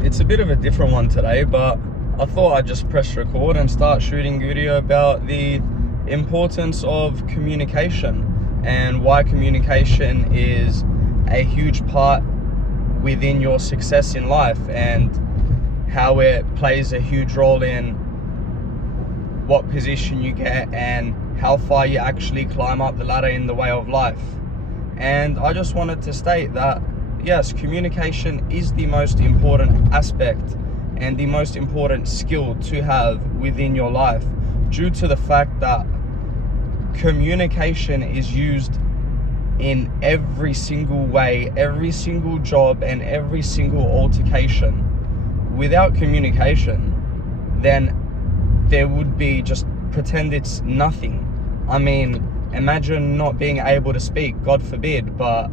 It's a bit of a different one today, but I thought I'd just press record and start shooting video about the importance of communication and why communication is a huge part within your success in life and how it plays a huge role in what position you get and how far you actually climb up the ladder in the way of life. And I just wanted to state that yes, communication is the most important aspect and the most important skill to have within your life, due to the fact that communication is used in every single way, every single job, and every single altercation. Without communication, then there would be just pretend it's nothing. I mean, imagine not being able to speak, God forbid, but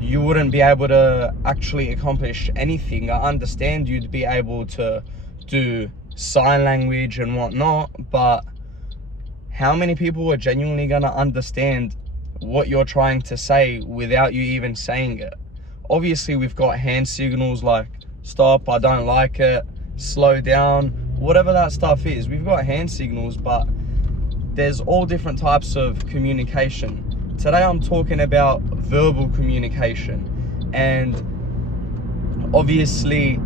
you wouldn't be able to actually accomplish anything. I understand you'd be able to do sign language and whatnot, but how many people are genuinely gonna understand what you're trying to say without you even saying it? Obviously, we've got hand signals like stop, I don't like it, slow down, whatever that stuff is. We've got hand signals, but there's all different types of communication. Today I'm talking about verbal communication, and obviously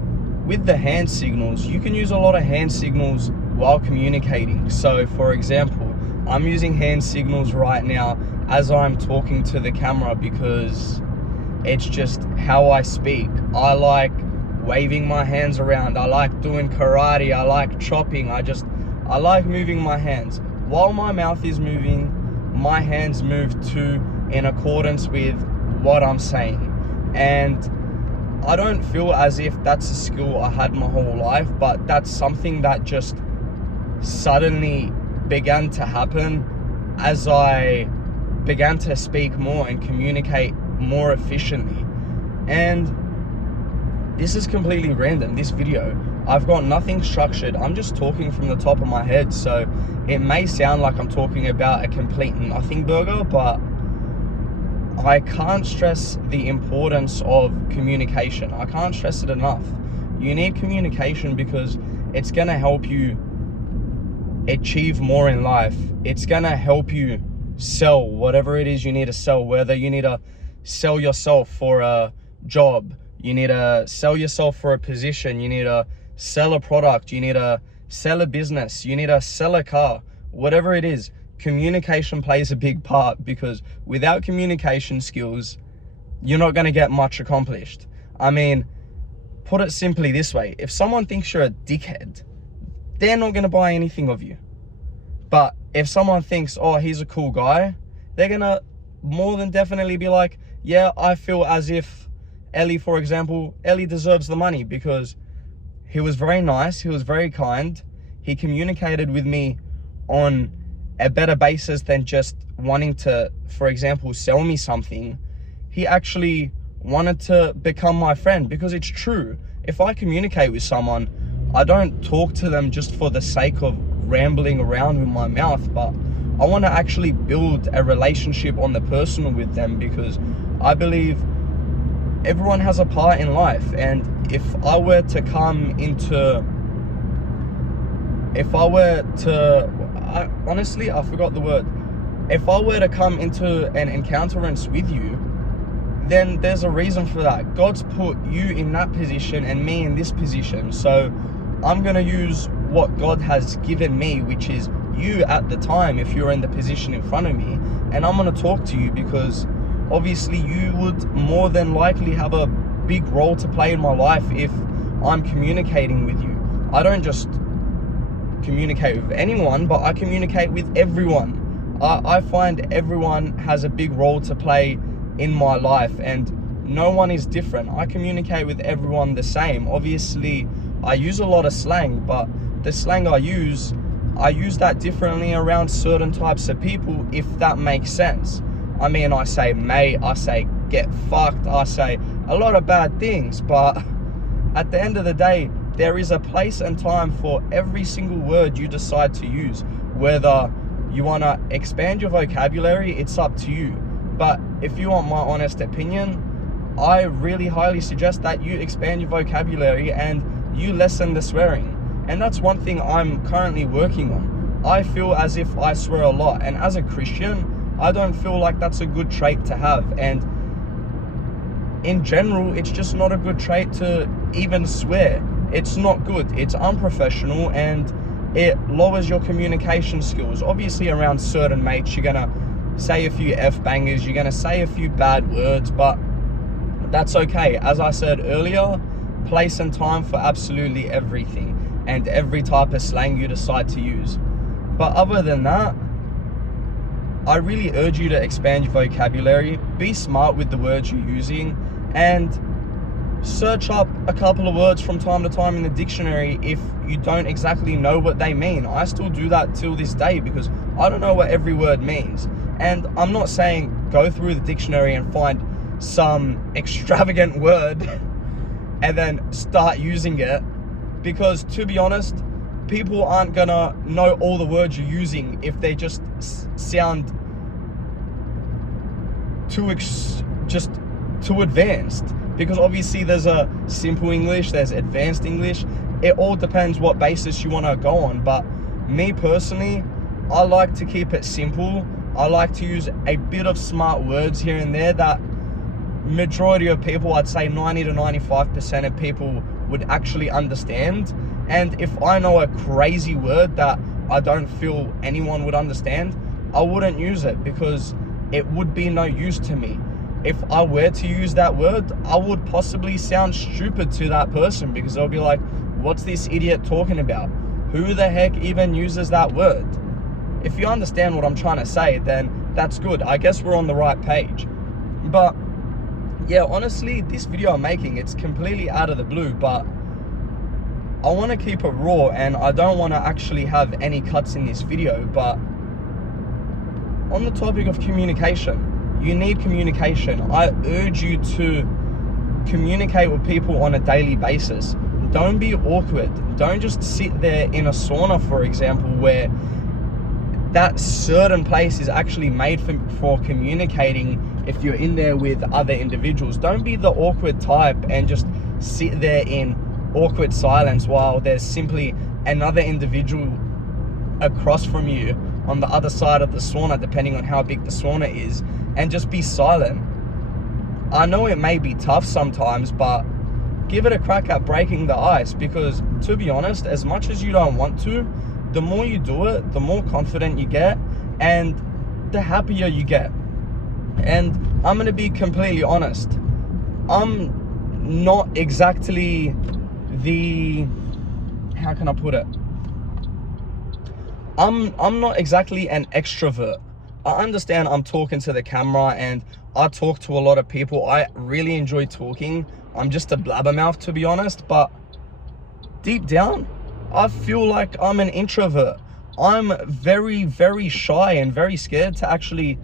with the hand signals, you can use a lot of hand signals while communicating. So for example, I'm using hand signals right now as I'm talking to the camera because it's just how I speak. I like waving my hands around, I like doing karate, I like chopping, I like moving my hands. While my mouth is moving, my hands move too, in accordance with what I'm saying. And I don't feel as if that's a skill I had my whole life, but that's something that just suddenly began to happen as I began to speak more and communicate more efficiently. And this is completely random, this video. I've got nothing structured. I'm just talking from the top of my head, so it may sound like I'm talking about a complete nothing burger, but I can't stress the importance of communication. I can't stress it enough. You need communication because it's gonna help you achieve more in life. It's gonna help you sell whatever it is you need to sell, whether you need to sell yourself for a job, you need to sell yourself for a position, you need to sell a product, you need to sell a business, you need to sell a car, whatever it is. Communication plays a big part, because without communication skills, you're not going to get much accomplished. I mean, put it simply this way: if someone thinks you're a dickhead, they're not going to buy anything of you. But if someone thinks, oh, he's a cool guy, they're going to more than definitely be like, yeah, I feel as if Ellie, for example, Ellie deserves the money because he was very nice, he was very kind, he communicated with me on a better basis than just wanting to, for example, sell me something. He actually wanted to become my friend, because it's true. If I communicate with someone, I don't talk to them just for the sake of rambling around with my mouth, but I want to actually build a relationship on the personal with them, because I believe everyone has a part in life. And if I were to come into, honestly, I forgot the word. If I were to come into an encounterance with you, then there's a reason for that. God's put you in that position and me in this position. So I'm going to use what God has given me, which is you at the time, if you're in the position in front of me. And I'm going to talk to you because obviously you would more than likely have a big role to play in my life if I'm communicating with you. I don't just communicate with anyone, but I communicate with everyone. I find everyone has a big role to play in my life, and no one is different. I communicate with everyone the same. Obviously, I use a lot of slang, but the slang I use that differently around certain types of people, if that makes sense. I mean, I say mate, I say get fucked, I say a lot of bad things, but at the end of the day, there is a place and time for every single word you decide to use. Whether you want to expand your vocabulary, it's up to you. But if you want my honest opinion, I really highly suggest that you expand your vocabulary and you lessen the swearing. And that's one thing I'm currently working on. I feel as if I swear a lot, and as a Christian, I don't feel like that's a good trait to have. And in general, it's just not a good trait to even swear. It's not good, it's unprofessional, and it lowers your communication skills. Obviously around certain mates, you're gonna say a few F-bangers, you're gonna say a few bad words, but that's okay. As I said earlier, place and time for absolutely everything and every type of slang you decide to use. But other than that, I really urge you to expand your vocabulary, be smart with the words you're using, and search up a couple of words from time to time in the dictionary if you don't exactly know what they mean. I still do that till this day because I don't know what every word means. And I'm not saying go through the dictionary and find some extravagant word and then start using it, because to be honest, people aren't gonna know all the words you're using if they just sound too advanced. Because obviously there's a simple English, there's advanced English. It all depends what basis you want to go on. But me personally, I like to keep it simple. I like to use a bit of smart words here and there that majority of people, I'd say 90 to 95% of people would actually understand. And if I know a crazy word that I don't feel anyone would understand, I wouldn't use it because it would be no use to me. If I were to use that word, I would possibly sound stupid to that person because they'll be like, what's this idiot talking about? Who the heck even uses that word? If you understand what I'm trying to say, then that's good. I guess we're on the right page. But yeah, honestly, this video I'm making, it's completely out of the blue, but I want to keep it raw and I don't want to actually have any cuts in this video. But on the topic of communication, you need communication. I urge you to communicate with people on a daily basis. Don't be awkward. Don't just sit there in a sauna, for example, where that certain place is actually made for communicating if you're in there with other individuals. Don't be the awkward type and just sit there in awkward silence while there's simply another individual across from you on the other side of the sauna, depending on how big the sauna is, and just be silent. I know it may be tough sometimes, but give it a crack at breaking the ice, because to be honest, as much as you don't want to, the more you do it, the more confident you get and the happier you get. And I'm going to be completely honest, I'm not exactly how can I put it? I'm not exactly an extrovert. I understand I'm talking to the camera and I talk to a lot of people. I really enjoy talking. I'm just a blabbermouth, to be honest, but deep down, I feel like I'm an introvert. I'm very, very shy and very scared to actually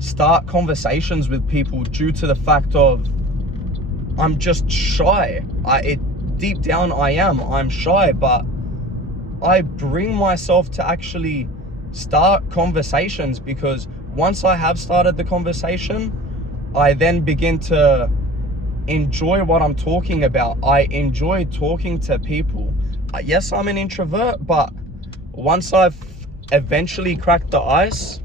start conversations with people due to the fact of I'm just shy. Deep down I'm shy, but I bring myself to actually start conversations, because once I have started the conversation, I then begin to enjoy what I'm talking about. I enjoy talking to people. Yes, I'm an introvert, but once I've eventually cracked the ice,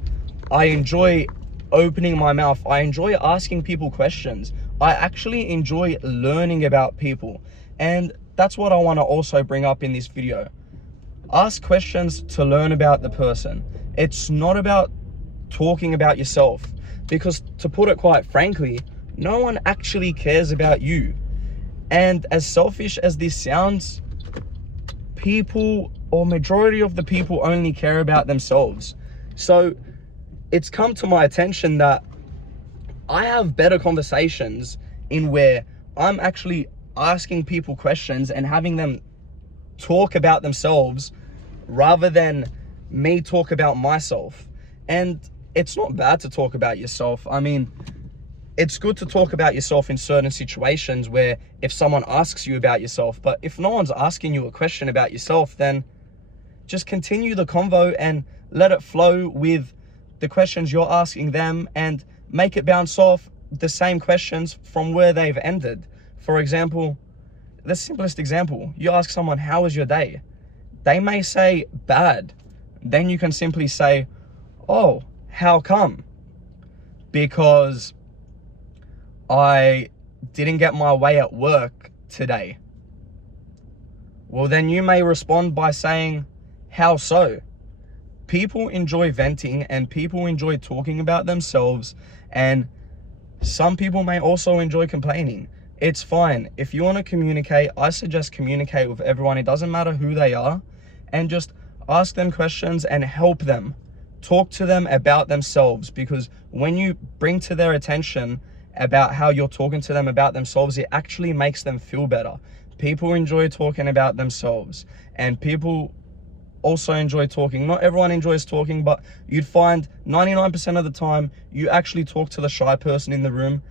I enjoy opening my mouth. I enjoy asking people questions. I actually enjoy learning about people. And that's what I want to also bring up in this video. Ask questions to learn about the person. It's not about talking about yourself, because to put it quite frankly, no one actually cares about you. And as selfish as this sounds, people, or majority of the people, only care about themselves. So it's come to my attention that I have better conversations in where I'm actually asking people questions and having them talk about themselves rather than me talk about myself. And it's not bad to talk about yourself. I mean, it's good to talk about yourself in certain situations where if someone asks you about yourself, but if no one's asking you a question about yourself, then just continue the convo and let it flow with the questions you're asking them and make it bounce off the same questions from where they've ended. For example, the simplest example, you ask someone, how was your day? They may say bad. Then you can simply say, oh, how come? Because I didn't get my way at work today. Well, then you may respond by saying, how so? People enjoy venting and people enjoy talking about themselves, and some people may also enjoy complaining. It's fine. If you want to communicate, I suggest communicate with everyone. It doesn't matter who they are, and just ask them questions and help them. Talk to them about themselves, because when you bring to their attention about how you're talking to them about themselves, it actually makes them feel better. People enjoy talking about themselves, and people also enjoy talking. Not everyone enjoys talking, but you'd find 99% of the time you actually talk to the shy person in the room,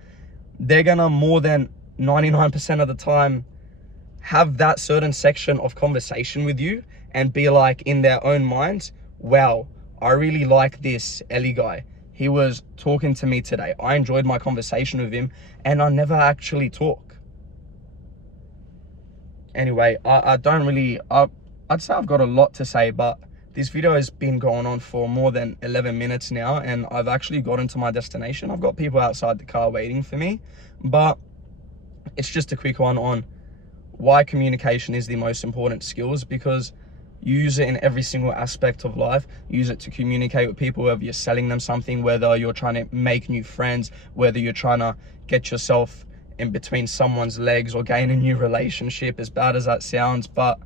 they're gonna more than 99% of the time have that certain section of conversation with you and be like in their own minds, wow, I really like this Ellie guy. He was talking to me today. I enjoyed my conversation with him and I never actually talk. Anyway, I'd say I've got a lot to say, but this video has been going on for more than 11 minutes now, and I've actually gotten to my destination. I've got people outside the car waiting for me, but it's just a quick one on why communication is the most important skills, because you use it in every single aspect of life. Use it to communicate with people, whether you're selling them something, whether you're trying to make new friends, whether you're trying to get yourself in between someone's legs or gain a new relationship, as bad as that sounds. But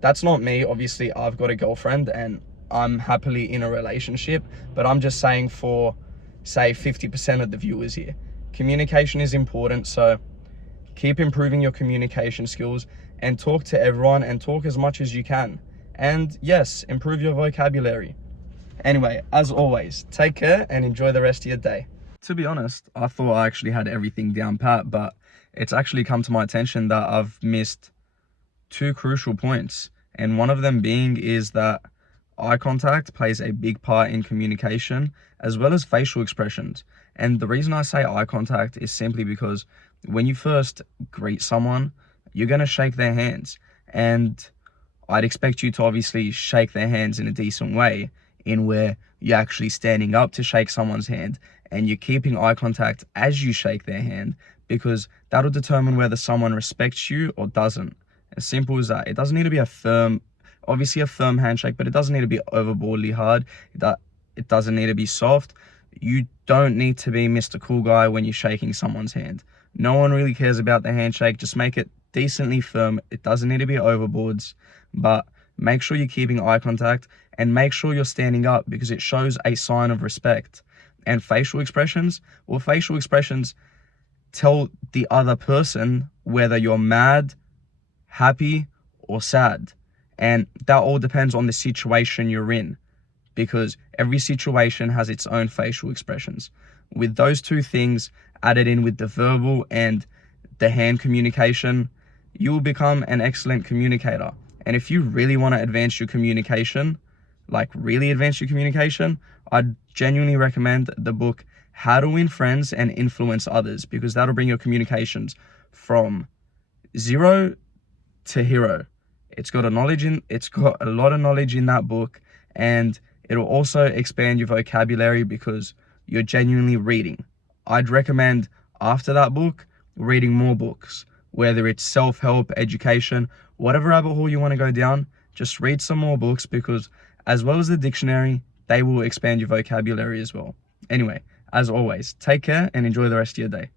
that's not me. Obviously, I've got a girlfriend and I'm happily in a relationship, but I'm just saying for, say, 50% of the viewers here, communication is important. So keep improving your communication skills and talk to everyone and talk as much as you can. And yes, improve your vocabulary. Anyway, as always, take care and enjoy the rest of your day. To be honest, I thought I actually had everything down pat, but it's actually come to my attention that I've missed two crucial points. And one of them being is that eye contact plays a big part in communication, as well as facial expressions. And the reason I say eye contact is simply because when you first greet someone, you're going to shake their hands. And I'd expect you to obviously shake their hands in a decent way, in where you're actually standing up to shake someone's hand and you're keeping eye contact as you shake their hand, because that'll determine whether someone respects you or doesn't. As simple as that. It doesn't need to be obviously a firm handshake, but it doesn't need to be overboardly hard. It doesn't need to be soft. You don't need to be Mr. Cool Guy when you're shaking someone's hand. No one really cares about the handshake. Just make it decently firm. It doesn't need to be overboards, but make sure you're keeping eye contact and make sure you're standing up, because it shows a sign of respect. And facial expressions, well, facial expressions tell the other person whether you're mad, happy, or sad. And that all depends on the situation you're in, because every situation has its own facial expressions. With those two things added in with the verbal and the hand communication, you will become an excellent communicator. And if you really want to advance your communication, like really advance your communication, I'd genuinely recommend the book How to Win Friends and Influence Others, because that'll bring your communications from 0 to hero. It's got a lot of knowledge in that book, and it'll also expand your vocabulary because you're genuinely reading. I'd recommend after that book reading more books, whether it's self-help, education, whatever rabbit hole you want to go down. Just read some more books, because as well as the dictionary, they will expand your vocabulary as well. Anyway, as always, take care and enjoy the rest of your day.